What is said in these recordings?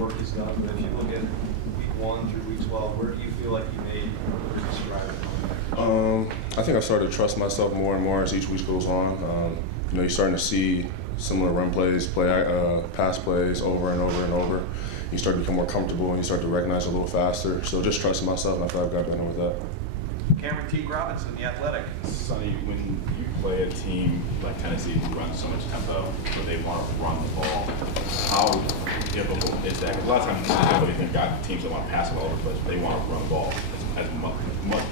work is done, but if you look at week 1 through week 12, where do you feel like you made strides? I think I started to trust myself more and more as each week goes on. You're starting to see similar run plays, pass plays over and over and over. You start to become more comfortable and you start to recognize a little faster. So just trusting myself, and I feel like I've got better with that. Cameron T. Robinson, The Athletic. Sonny, when you play a team like Tennessee who runs so much tempo, but they want to run the ball, how difficult is that? Because a lot of times you've got teams that want to pass it all over the place, but they want to run the ball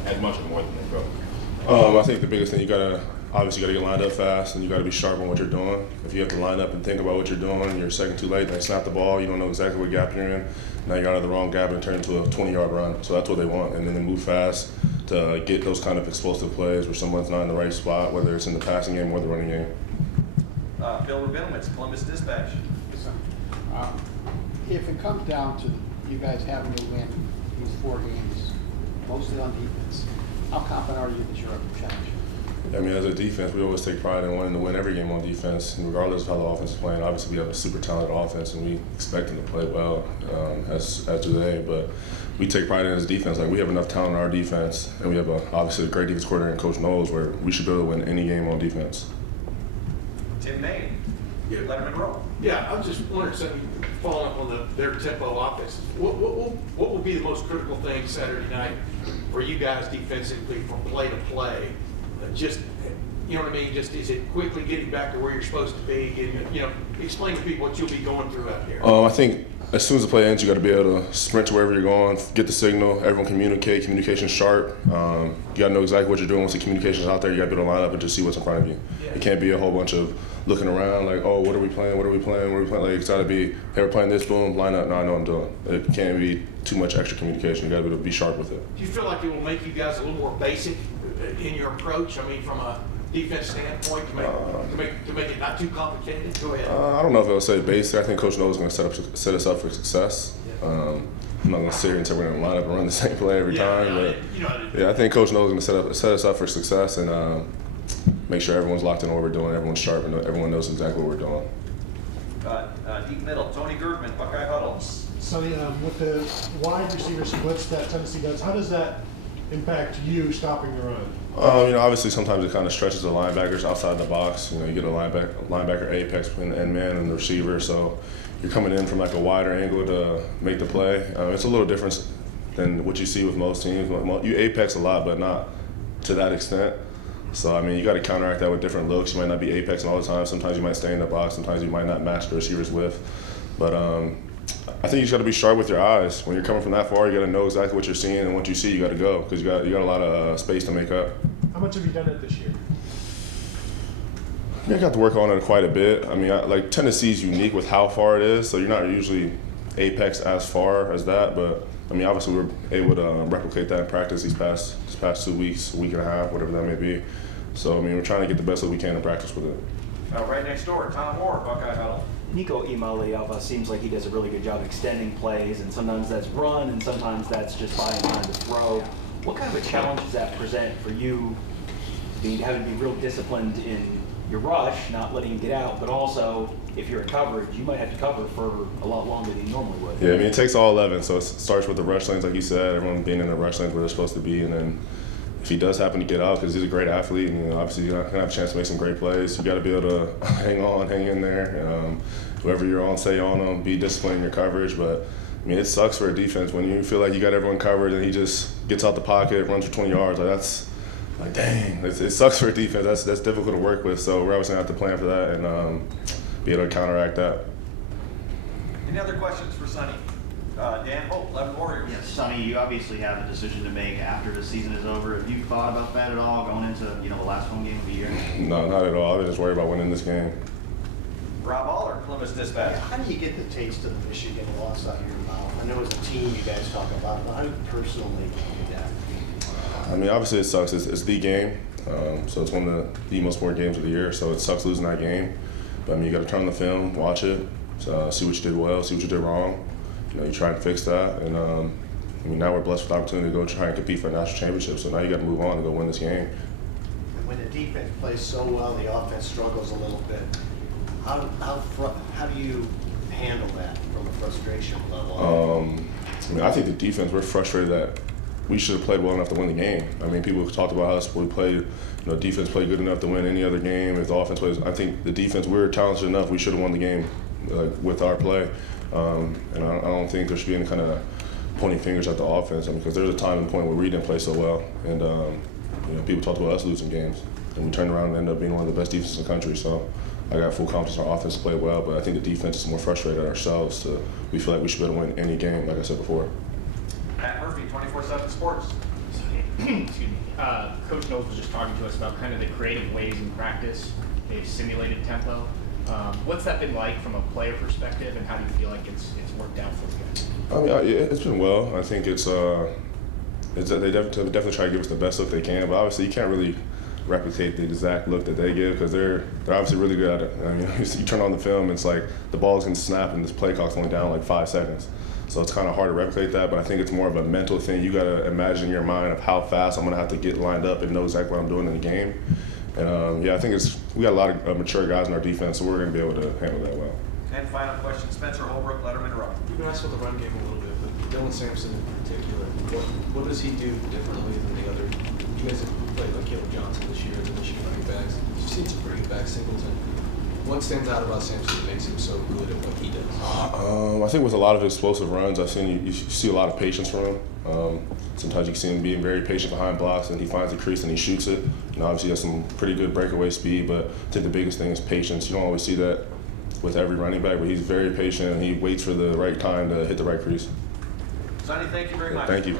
as much or more than they throw. I think the biggest thing, obviously you got to get lined up fast, and you got to be sharp on what you're doing. If you have to line up and think about what you're doing, and you're a second too late, they snap the ball, you don't know exactly what gap you're in. Now you're out of the wrong gap and turn into a 20-yard run. So that's what they want, and then they move fast to get those kind of explosive plays where someone's not in the right spot, whether it's in the passing game or the running game. Bill Rabinowitz, Columbus Dispatch. If it comes down to you guys having to win these 4 games, mostly on defense, how confident are you that you're up to challenge? I mean, as a defense, we always take pride in wanting to win every game on defense, and regardless of how the offense is playing. Obviously, we have a super talented offense, and we expect them to play well, as do they. But we take pride in as defense. Like, we have enough talent in our defense, and we have obviously a great defense coordinator, and Coach knows where we should be able to win any game on defense. Tim Maine, Letterman Row. Yeah, I was just wondering, something following up on their tempo offense. What will be the most critical thing Saturday night for you guys defensively from play to play? Just, you know what I mean? Just, is it quickly getting back to where you're supposed to be? Explain to people what you'll be going through out here. I think as soon as the play ends, you got to be able to sprint to wherever you're going, get the signal, everyone communicate, communication sharp. You got to know exactly what you're doing. Once the communication's out there, you got to be able to line up and just see what's in front of you. Yeah. It can't be a whole bunch of looking around like, oh, what are we playing? What are we playing? What are we playing? Like, it's got to be, hey, we're playing this, boom, line up. Now I know what I'm doing. It can't be too much extra communication. You got to be able to be sharp with it. Do you feel like it will make you guys a little more basic in your approach? I mean, from a defense standpoint, to make it not too complicated? Go ahead. I don't know if I'll say basic. I think Coach Noah is going to set us up for success. I'm not going to sit here and say we're going to line up and run the same play every time. But I think Coach Noah is going to set us up for success and make sure everyone's locked in what we're doing, everyone's sharp, and everyone knows exactly what we're doing. Deep middle, Tony Girdman, Buckeye Huddle. Sonny, with the wide receiver splits that Tennessee does, how does that impact you stopping the run? Obviously sometimes it kind of stretches the linebackers outside the box. You get a linebacker apex between the end man and the receiver, so you're coming in from like a wider angle to make the play. It's a little different than what you see with most teams. You apex a lot, but not to that extent. So, I mean, you got to counteract that with different looks. You might not be apexing all the time. Sometimes you might stay in the box. Sometimes you might not match the receiver's width. But I think you just got to be sharp with your eyes. When you're coming from that far, you got to know exactly what you're seeing, and once you see, you got to go because you got a lot of space to make up. How much have you done it this year? I got to work on it quite a bit. I mean, like Tennessee's unique with how far it is, so you're not usually apex as far as that. But I mean, obviously we were able to replicate that in practice these past 2 weeks, week and a half, whatever that may be. So I mean, we're trying to get the best that we can in practice with it. Right next door, Tom Moore, Buckeye Huddle. Nico Imaliava seems like he does a really good job extending plays, and sometimes that's run, and sometimes that's just buying time to throw. What kind of a challenge does that present for you, having to be real disciplined in your rush, not letting him get out, but also if you're in coverage, you might have to cover for a lot longer than you normally would? Yeah, I mean, it takes all 11, so it starts with the rush lanes, like you said, everyone being in the rush lanes where they're supposed to be, and then if he does happen to get out, because he's a great athlete, and obviously you're going to have a chance to make some great plays, you got to be able to hang in there. Whoever you're on, stay on them, be disciplined in your coverage. But I mean, it sucks for a defense when you feel like you got everyone covered and he just gets out the pocket, runs for 20 yards. Like that's like, dang, it sucks for a defense. That's difficult to work with. So we're obviously going to have to plan for that and be able to counteract that. Any other questions for Sonny? Dan Holt, 11 Warriors. Yes, Sonny, you obviously have a decision to make after the season is over. Have you thought about that at all going into the last home game of the year? No, not at all. I was just worried about winning this game. Rob Aller, Columbus Dispatch. How do you get the taste of the Michigan loss out of your mouth? I know as a team you guys talk about it, but how do you personally do that? I mean, obviously it sucks. It's the game, so it's one of the most important games of the year. So it sucks losing that game. But I mean, you got to turn on the film, watch it, see what you did well, see what you did wrong. You try and fix that. And I mean, now we're blessed with the opportunity to go try and compete for a national championship. So now you got to move on and go win this game. And when the defense plays so well, the offense struggles a little bit. How do you handle that from a frustration level? I mean, I think the defense, we're frustrated that we should have played well enough to win the game. I mean, people talked about us, we played, defense played good enough to win any other game. If the offense plays, I think the defense, we were talented enough, we should have won the game with our play. And I don't think there should be any kind of pointing fingers at the offense, because there's a time and point where we didn't play so well. And, people talked about us losing games. And we turned around and ended up being one of the best defenses in the country. So I got full confidence our offense played well, but I think the defense is more frustrated at ourselves. We feel like we should be able to win any game, like I said before. Matt Murphy, 24/7 Sports. Excuse me. Coach Knowles was just talking to us about kind of the creative ways in practice they've simulated tempo. What's that been like from a player perspective, and how do you feel like it's worked out for you guys? I mean, it's been well. I think it's they definitely try to give us the best look they can, but obviously you can't really replicate the exact look that they give, because they're obviously really good at it. I mean, you turn on the film, it's like the ball's gonna snap and this play clock's only down like 5 seconds. So it's kind of hard to replicate that, but I think it's more of a mental thing. You gotta imagine in your mind of how fast I'm gonna have to get lined up and know exactly what I'm doing in the game. And I think we got a lot of mature guys in our defense, so we're gonna be able to handle that well. And final question, Spencer Holbrook, Letterman Row. You've been asked about the run game a little bit, but Dylan Samson in particular, what does he do differently than the other? You guys have played like Caleb Johnson this year, the Michigan running backs. You've seen some pretty good back Singleton. What stands out about Samson that makes him so good at what he does? I think with a lot of explosive runs, I've seen you see a lot of patience from him. Sometimes you can see him being very patient behind blocks, and he finds the crease and he shoots it. Obviously he has some pretty good breakaway speed, but I think the biggest thing is patience. You don't always see that with every running back, but he's very patient and he waits for the right time to hit the right crease. Sonny, thank you very much. Thank you.